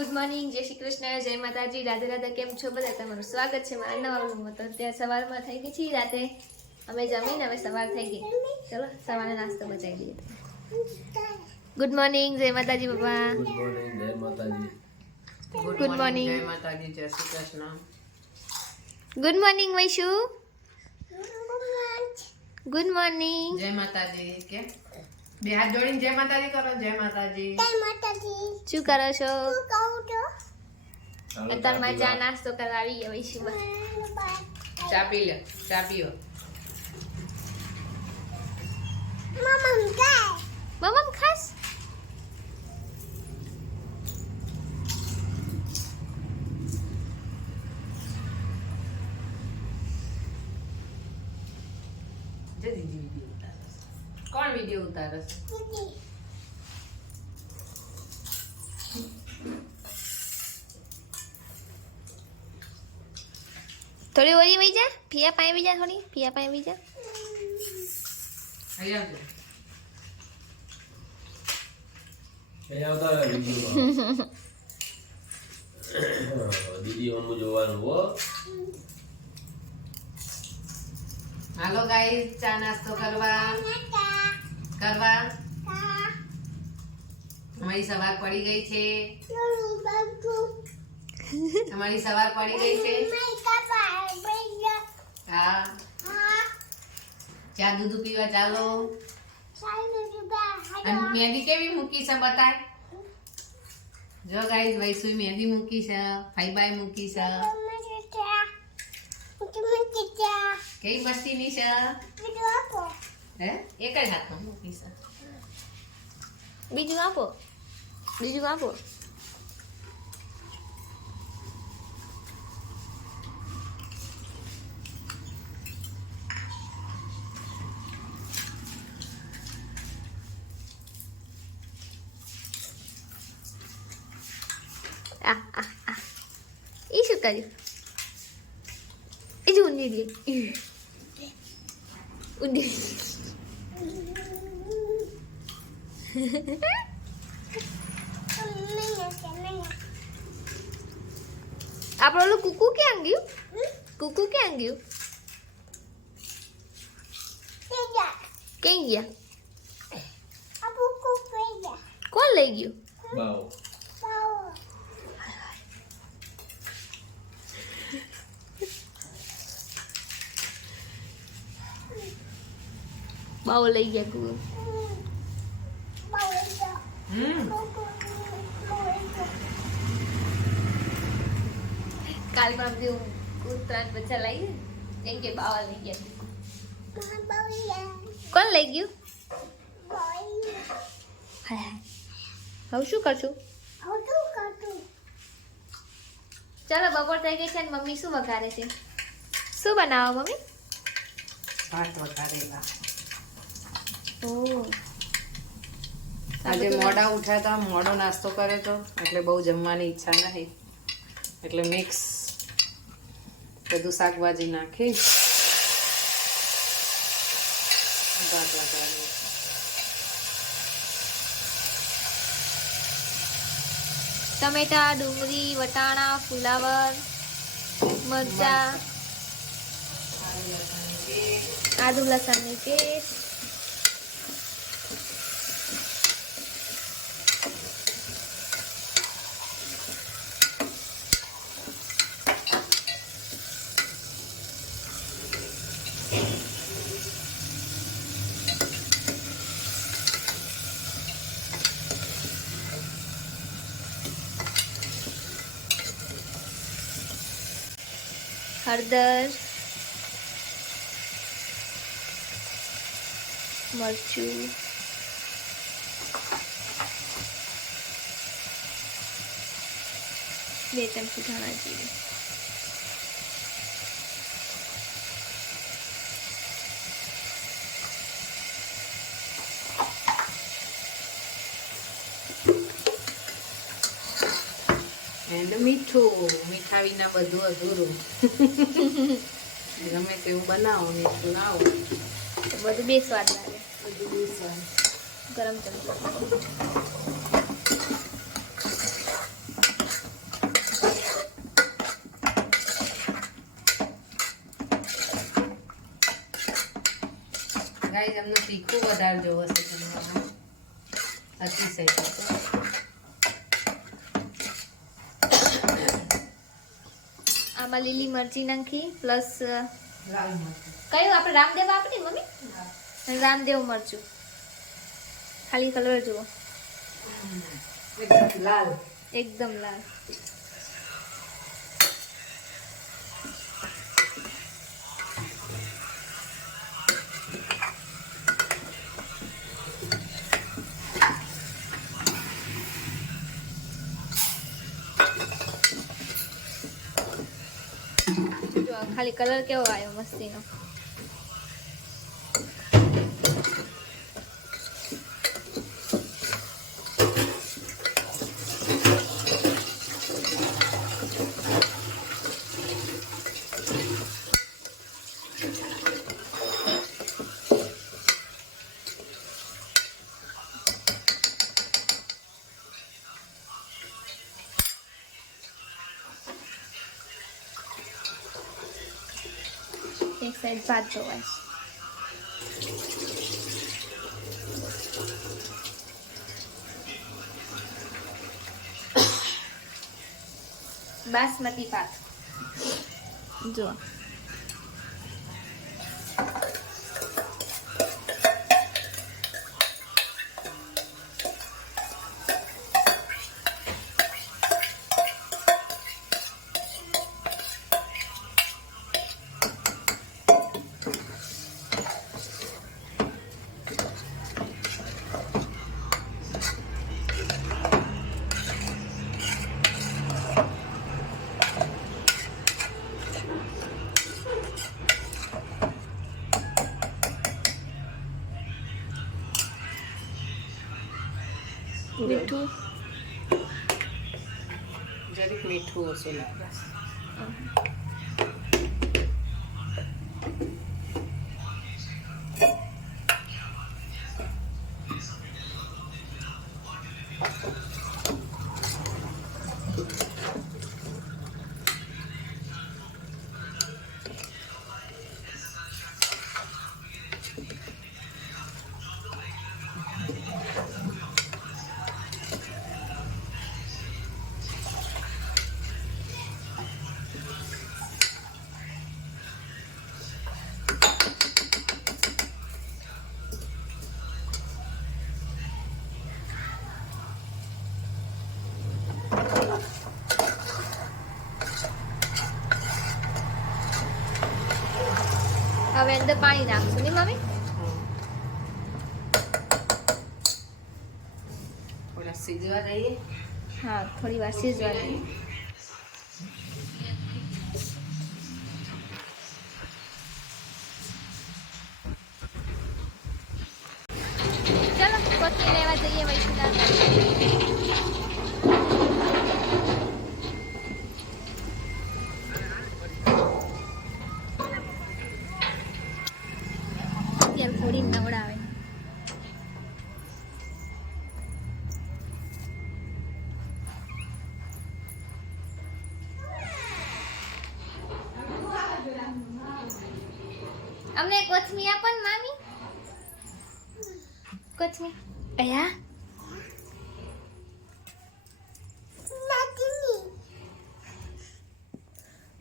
Good morning, જય શ્રી કૃષ્ણ, જય માતાજી, રાધે રાધે. કેમ છો બધા? તમારું સ્વાગત છે મારા નવા વ્લોગમાં. તો અત્યારે સવારમાં થઈ ગઈ છે રાતે અમે જમીને હવે સવાર થઈ ગઈ. ચલો સવારે નાસ્તો બચાવી દઈએ. ગુડ મોર્નિંગ, જય માતાજી પપ્પા. ગુડ મોર્નિંગ, જય માતાજી. ગુડ મોર્નિંગ, જય માતાજી, જય Shri Krishna. Good morning Vaishu. Good morning. જય માતાજી. કે બે હાથ જોડીને જય માતાજી કરો. જય માતાજી. શું કરો છો? ચાલો અત્યારમાં ચા નાસ્તો કરવા આવી ગયા વૈશુ. ચા પી લે, ચા પીઓ. મમ્મ ખાસ જય દીદી વિડિયો ઉતારસ. કોણ વિડિયો ઉતારસ? થોડી ઓરી વઈ જા. પિયા પાણી બી જા. થોડી પિયા પાણી બી જા. અહીંયા અહીંયા આવજો. આવતા વિડીયોમાં. દીદી હમું જોવાનું હો. હાલો ગાઈસ, ચા નાસ્તો કરવા અમારી સવાર પડી ગઈ છે. અમારી સવાર પડી ગઈ છે. હા, ચા દૂધ પીવા ચાલો. અને મહેંદી કેવી મૂકી છે બતાય. જો ગાઈસ, વૈસુ મહેંદી મૂકી છે, ફાઈબાઈ મૂકી છે. કઈ મસ્તીની છે હે? એક જ હાથમાં મૂકી છે. બીજું આપો, બીજું આપો. એ શું કર્યું? એ જો ઊંધી ઊંધી. આપણે ઓલું કુકુ ક્યાં ગયું? કુકુ ક્યાં ગયું? ક્યાં ગયા? કોણ લઈ ગયું? બાવો. બાવો લઈ ગયા કુકુ. કાલ પણ આપણે ઉત્તરાયણ બચ્ચા લઈ એમ કે બાવા લઈ ગયા. કોણ લઈ ગયું? હવે શું કરશું? ચાલો બપોર થઈ ગઈ છે ને મમ્મી શું વઘારે છે? શું બનાવો મમ્મી? ભાત વઘારેલા. ઓહ, આજે મોડા ઉઠ્યા હતા, મોડો નાસ્તો કર્યો તો એટલે બહુ જમવાની ઈચ્છા નહીં, એટલે મિક્સ બધું શાકભાજી નાખી ભાત વઘાર્યું. ટમેટા, ડુંગળી, વટાણા, ફુલાવર, મરચા, આદુ લસણની પેસ્ટ, હળદર, મરચું, બે ચમચી ધાણા જીરું. એન્ડ મીઠું. મીઠા વિના બધું અધૂરું. ગમે તેવું બનાવો, મીઠું લાવો, બધું બે સ્વાદ લાગે. બધું બેસવાનું. ગરમ ચમચો. ગાઈસ અમને તીખું વધારે જોવો છે જમવામાં. અતિશય તીખું. આમાં લીલી મરચી નાખી પ્લસ લાલ મરચું. કયું આપણે રામદેવ આપણી મમ્મી રામદેવ મરચું ખાલી કલર જુઓ એકદમ લાલ. એકદમ લાલ. જો ખાલી કલર કેવો આવ્યો મસ્તીનો. એક સાઈડ ભાત ધોવાય. બાસમતી ભાત જો મીઠું જરીક મીઠું ઓછું લાગે. હવે અંદર પાણી નાખશું ને મમ્મી. થોડા સીજવા દઈએ. હા થોડી વાર સિઝવા દઈએ. ચલો કોથમીર લેવા જઈએ વૈષ્ણવ. યાર થોડી નવડાવે. અમને કોથમી આપો ને મામી. કોથમી અયા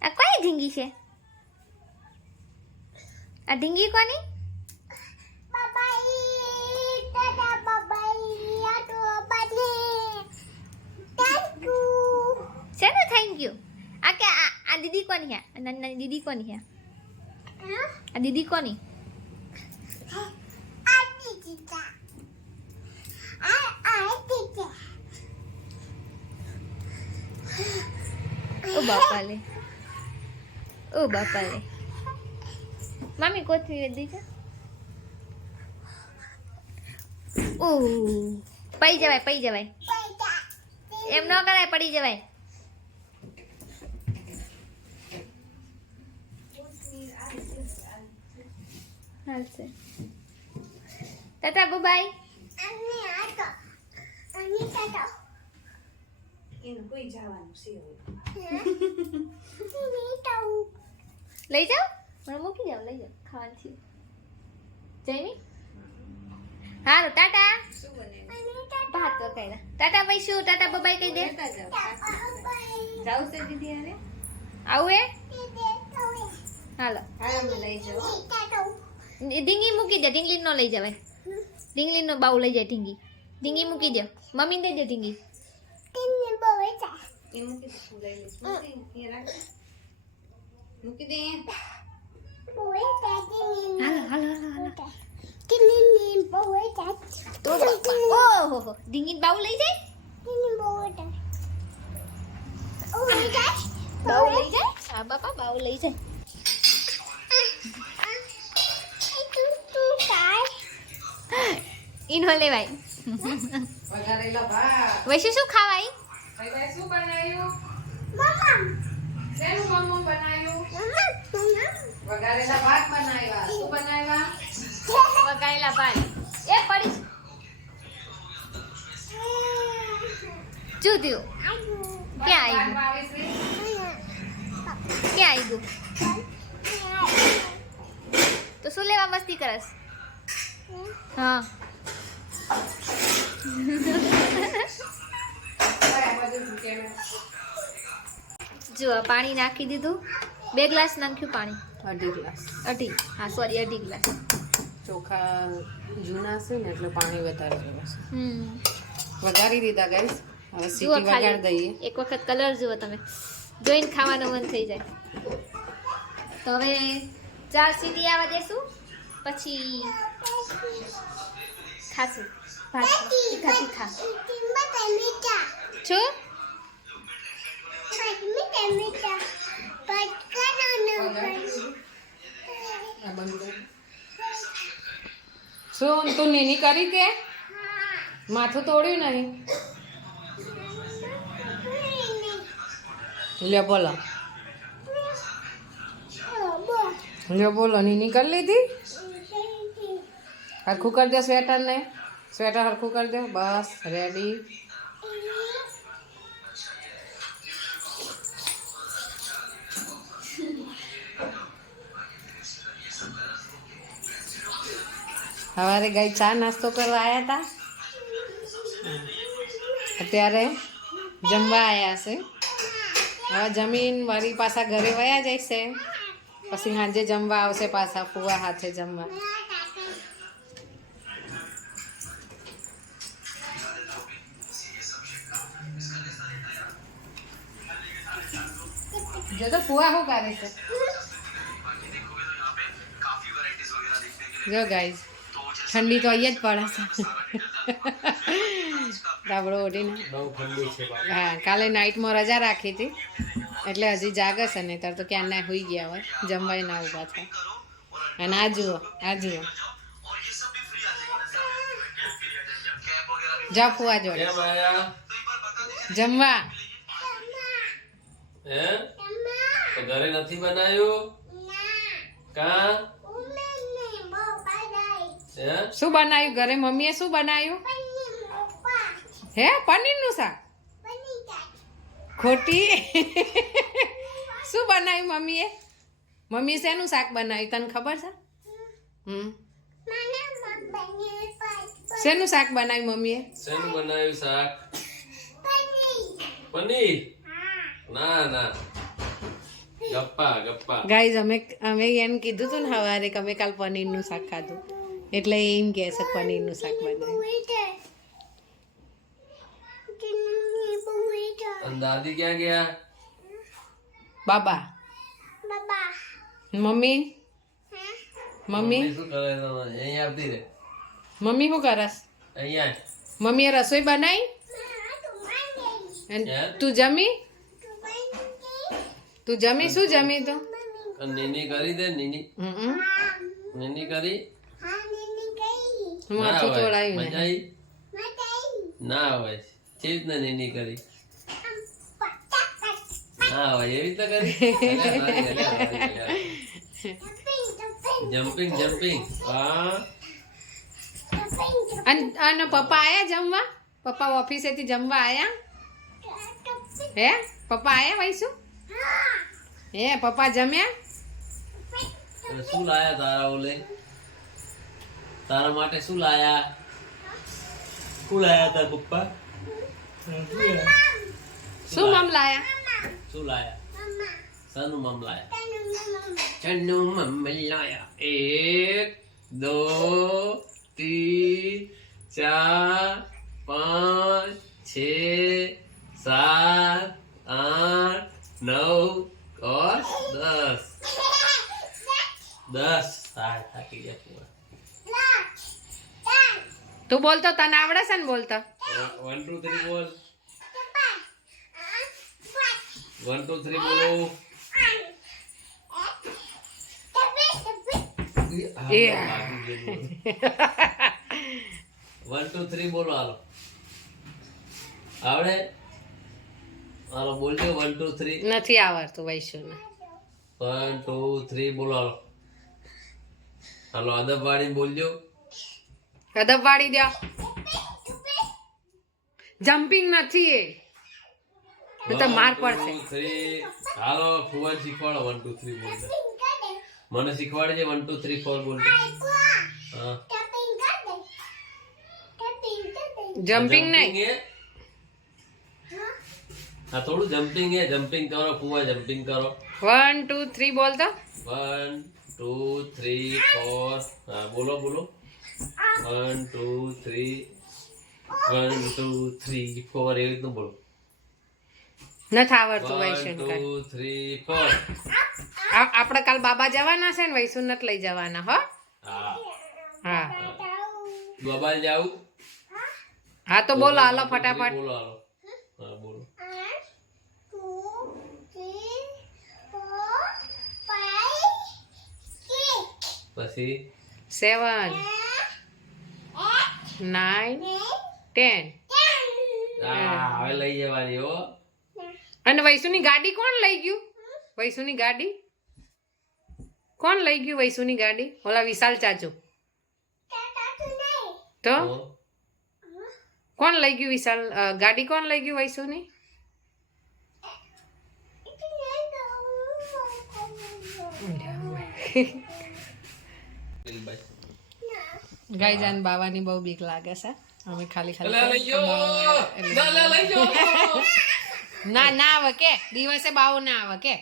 આ કઈ ઢીંગી છે? આ ઢીંગી કોની? શેનું થેન્ક યુ? આ કે આ દીદી કોની હે? નાની દીદી કોની હે? આ દીદી કોની? ઓ બાપા લે, ઓ બાપા લે. મામી કોથમીર દીધા. ઓ પડી જવાય, પડી જવાય. એમ ન કરાય, પડી જવાય. હાલશે. ટાટા બાય. લઈ જાઓ, મને મૂકી જાઓ, લઈ જાઓ. ખાવાનું થયું. જયમી હાલો ટાટા ભાત વગાડ્યા ટાટા ભાઈ શું ટાટા બબાઈ કહી દે જાવ છે દીદી અરે આવું એ હાલો હા અમે લઈ જાઓ ઢીંગી મૂકી દે ઢીંગલી નો લઈ જવાય ઢીંગલી નો બાઉ લઈ જાય ઢીંગી મૂકી દે મમ્મી દે ઢીંગી એ મૂકી દે હું લઈ લઈશ મૂકી અહીંયા રાખ મૂકી દે હાલો હાલો હાલો તો ઓહો ઢીંગી બાઉ લઈ જાય બાઉ લઈ જાય હા બાપા બાઉ લઈ જાય ઈનો લેવાય વઘારેલા ભાત વૈશું શું ખાવાય ભાઈ ભાઈ શું બનાવ્યું શેનું મમ્મું બનાવ્યું વઘારેલા ભાત બનાવ્યા શું બનાવ્યા વગાડેલા ભાત એ પડી શું થયું ક્યાં આવી ભાત આવે છે ક્યાં આવી તો શું લેવા મસ્તી કરસ હા જો પાણી નાખી દીધું 2 ગ્લાસ નાખ્યું પાણી અઢી ગ્લાસ હા સોરી 2.5 ગ્લાસ ચોખા જૂના છે ને એટલે પાણી વધારે જોઈશે હમ વઘારી દીધા ગાઈસ હવે જુઓ સીટી વગાડી ખાલી દઈએ એક વખત કલર જુઓ તમે જોઈને ખાવાનું મન થઈ જાય તો હવે 4 સીટી આવવા દેશું પછી ખાશું ભાત તીખા તીખા શું આ બંધ કર. શું તું નીની કરી કે માથું તોડ્યું નહીં લે બોલો નીની કરી લીધી હરખું કરી દે સ્વેટર ને સ્વેટર હરખું કરી દે બસ રેડી સવારે ગઈ ચા નાસ્તો કરવા આવ્યા હતા અત્યારે જમવા આવ્યા છે હવે જમીન વળી પાછા ઘરે વયા જઈશે પછી સાંજે જમવા આવશે પાછા ફુવા હાથે જમવા જો તો ફુવા શું કરે છે જો ગાઈઝ ઠંડી તો અહીંયા જ પડે છે ધાબળો ઓઢીને બહુ ઠંડી છે બાપ. હા કાલે નાઇટમાં રજા રાખી હતી એટલે હજી જાગે છે નહીં તાર તો ક્યાં ના હોઈ ગયા હોય જમવાય ના ઉભા થાય અને આ જુઓ જા ફુવા જોડે કેમ આયા જમવા હે તો ઘરે નથી બનાવ્યું કા હે શું બનાવ્યું ઘરે મમ્મીએ શું બનાવ્યું હે પનીરનું શાક ખોટી શું બનાવ્યું મમ્મીએ શેનું શાક બનાવ્યું તને ખબર છે શેનું શાક બનાવ્યું મમ્મીએ શેનું બનાવ્યું શાક પનીર ના ના ગપ્પા ગાઈઝ અમે એમ કીધું હતું ને સવારે કે અમે કાલ પનીરનું શાક ખાધું એટલે એમ કહે છે પનીરનું શાક બનાવ્યું અને દાદી ક્યાં ગયા બાબા મમ્મી શું કરે તમે અહીંયા આવતી રે મમ્મી શું કરસ અહીંયા મમ્મીએ રસોઈ બનાવી અને તું જમી શું જમી તું અને નીની કરી દે નીની કરી માથું તોડાયું મજા ને આવી ના હોય કેવી રીતના નીની કરી ના હોય એવી રીતે કરી જમ્પિંગ હા અને પપ્પા આયા જમવા પપ્પા ઓફિસેથી જમવા આયા હે પપ્પા આયા વૈસુ હે પપ્પા જમ્યા શું લાયા તારા ઓલે તારા માટે શું લાયા શું લાયા તાર પપ્પા શું મમ લાયા શું લાયા શાનું મમ લાયા ચન્નું મમ લાયા 1 2 3 4 5 6 7 8 9 और 10 થાકી ગયા પૂરા તું બોલતો તને આવડે છે ને બોલતા 1 2 3 બોલ 1 2 3 બોલો એ 1 2 3 બોલો હાલો આવડે હાલો બોલજો 1 2 3 નથી આવડતું વૈશુને 1 2 3 બોલો હાલો હાલો અદબ વાળી બોલજો કદબ વાળી દો જમ્પિંગ નથી એ તો માર પડશે 1 2 3 હાલો ફુવાન શીખવાડો 1 2 3 બોલજો મને શીખવાડજે 1 2 3 4 બોલજો હા જમ્પિંગ નહીં હે હા થોડું જમ્પિંગ હે જમ્પિંગ કરો ફુવા જમ્પિંગ કરો 1 2 3 બોલતો 1 2 3 4 હા બોલો બોલો 1 2 3 1 2 3 4 એવી રીતનું બોલો નથી આવડતું 1 વૈશુને 2 3 4 આપણે કાલ બાબા જવાના છે ને વૈશુ નથી લઈ જવાના હો હા હા મોબાઈલ જાવું હા તો બોલો હાલો ફટાફટ બોલો હાલો હા બોલો પછી 7 9 10 હા હવે લઈ જવાની હો અને વૈશુની ગાડી કોણ લઈ ગયું વૈશુની ગાડી કોણ લઈ ગયું વૈશુની ગાડી ઓલા વિશાલ ચાચુ તો કોણ લઈ ગયું વિશાલ ગાડી કોણ લઈ ગયું વૈશુની ગાય જાન બાવાની બહુ બીક લાગે છે અમે ખાલી ખાલી ના ના આવે કે દિવસે બાવો ના આવે કે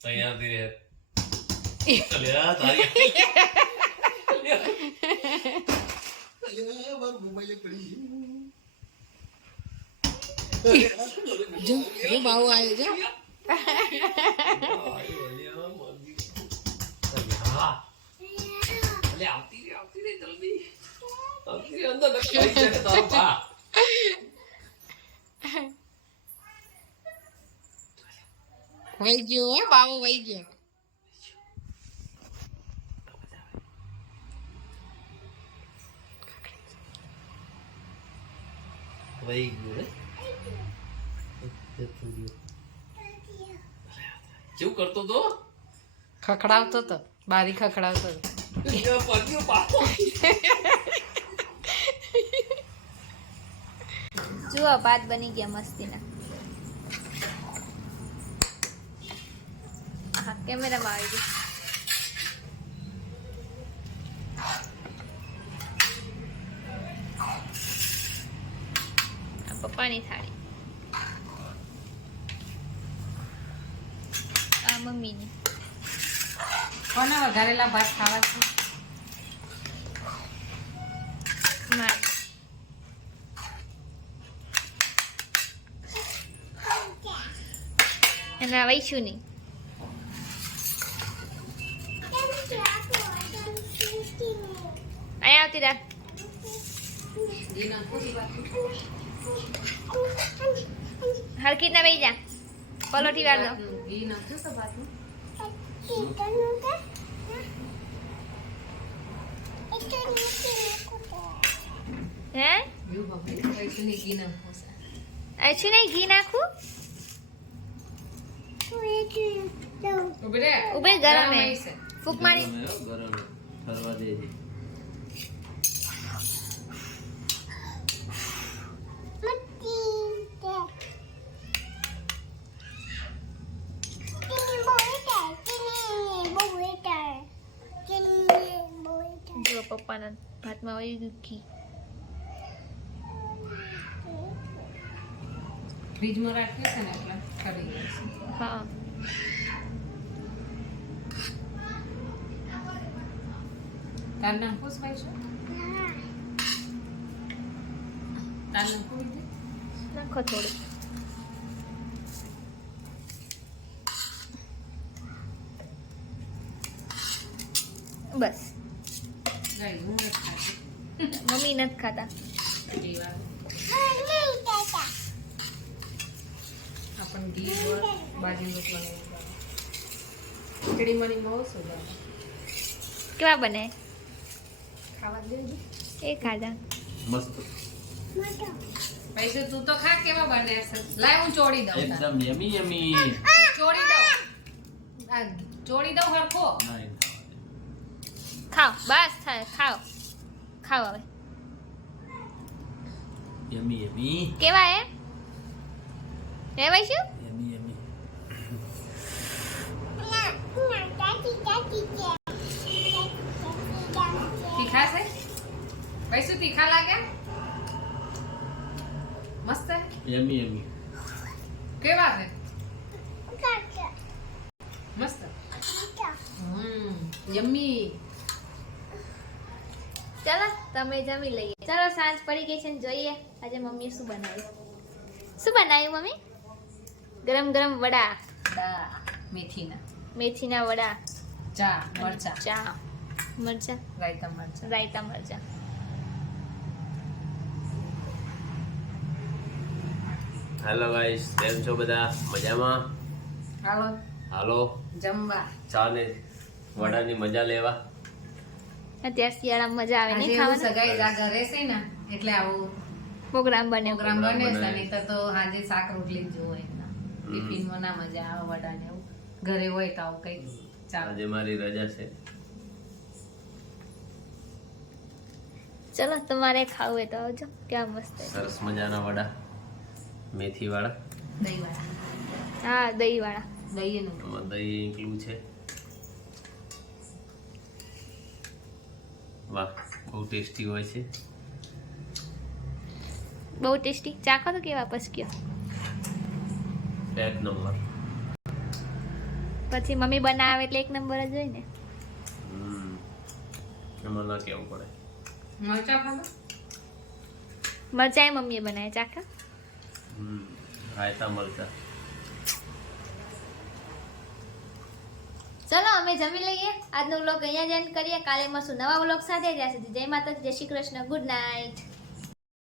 તૈયારથી રહે અલ્યા તારી જો બાવો આવ્યો જો આવતી રે જલ્દી આવતી રે અંદર લખાઈ જાય તારો બા વહી ગયો હો બાવો વહી ગયો વહી ગયો રે કેવું કરતો તો ખખડાવતો તો બારી ખખડાવતો તો જુઓ ભાત બની ગયા મસ્તીના હા કેમેરામાં આવી ગયું આ પપ્પાની થાળી આ મમ્મીની કોના વઘારેલા ભાત ખાવા છે મારી અને આ વૈશુની અહીંયા આવતી રાખ હરખી ના બેસી જા પલોઠી વાર દો ઘી નાખ્યું છે ભાતમાં હે ઘી નાખવું છે અચ્છી નહીં ઘી નાખું ઉભી રે ઉભે ગરમ હે છે ફૂક મારી ગરમ ઠરવા દેજે જો પપ્પાના ભાતમાં વહી ગયું ઘી ફ્રીજમાં રાખ્યો છે ને એટલે કરી જશે. હા તાર નામ પૂછવાય છે? તાર નામ પૂછ દે. નાખો થોડું. બસ ગાઈ હું નથી ખાતી. મમ્મી નથી ખાતા. ઘી વાળું. આપણને ઘી વાળું બાજરી રોટલા ને એવું ભાવે. ખીચડી મળી બહુ સુધાર. કેવા બને? ખાવા દેજો. એ ખાધા. મસ્ત પૈસે તું તો ખા કેવા બને છે. લાય હું ચોડી દઉં તાર. એકદમ યમી યમી. ચોડી દઉં. આ ચોડી દઉં હરખો. ખાઓ બસ થાય. ખાઓ ખાઓ હવે. યમી યમી. કેવા હે ભાઈ શું? યમી યમી. તીખા છે? પૈસે તીખા લાગે? મસ્ત હે? યમી યમી. કેવા છે? મસ્ત. યમ્મી. ચાલો તમે જમી લઈએ. ચાલો સાંજ પડી ગઈ છે ને જોઈએ આજે મમ્મીએ શું બનાવ્યું. શું બનાવ્યું મમ્મી? ગરમ ગરમ વડા, દા મેથીના, મેથીના વડા, ચા મરચા, ચા મરચા, રાયતા મરચા. રાયતા મરચા. હેલો ગાઈસ, કેમ છો બધા? મજામાં? હાલો હાલો જમવા. ચા ને વડાની મજા લેવા. અત્યારે શિયાળામાં મજા આવે આજે નહીં એવું ખાવાનું. સગાઈ આ ઘરે છે ને એટલે આવું પ્રોગ્રામ બને. પ્રોગ્રામ પ્રોગ્રામ બને છે. બને. નહીં તો સાંજે શાક રોટલી જ જોવે એના ટિફિનમાં ના મજા આવે વડા ને એવું. ઘરે હોય તો આવું કઈ ચાલે. આજે મારી રજા છે. ચલો તમારે ખાવું હોય તો આવજો. કેવા મસ્ત છે. સરસ મજાના વડા, મેથી વાળા. દહીં વાળા. હા દહીં વાળા. દહીંનું આમાં દહીં ઇન્ક્લુડ છે. વાહ, બહુ ટેસ્ટી હોય છે. બહુ ટેસ્ટી. ચાખો તો કેવા પસક્યો. એક નંબર. પછી મમ્મી બનાવે એટલે એક નંબર જ હોય ને. એમાં ના કેવું પડે. મરચા ખાવા. મરચાઈ મમ્મીએ બનાવે. ચાખા. રાયતા મરચા. ચલો અમે જમી લઈએ. આજનો વ્લોગ અહીંયા જ એન્ડ કરીએ. કાલે મળશું નવા વ્લોગ સાથે. જ્યાં સુધી જય માતાજી, જય શ્રી કૃષ્ણ, ગુડ નાઇટ.